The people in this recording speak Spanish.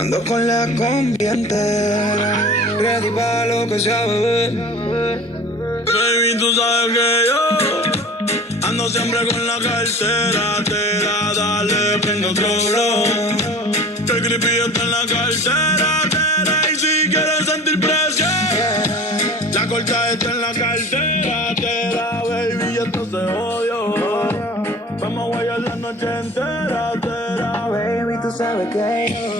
Ando con la combi entera, ready pa' lo que sea, bebé. Baby, tú sabes que yo ando siempre con la cartera. Dale, prende otro blow. Que el creepy está en la cartera. Y si quieres sentir presión, la corta está en la cartera. Baby, esto se jodió. Vamos a guayar la noche entera. Baby, tú sabes que yo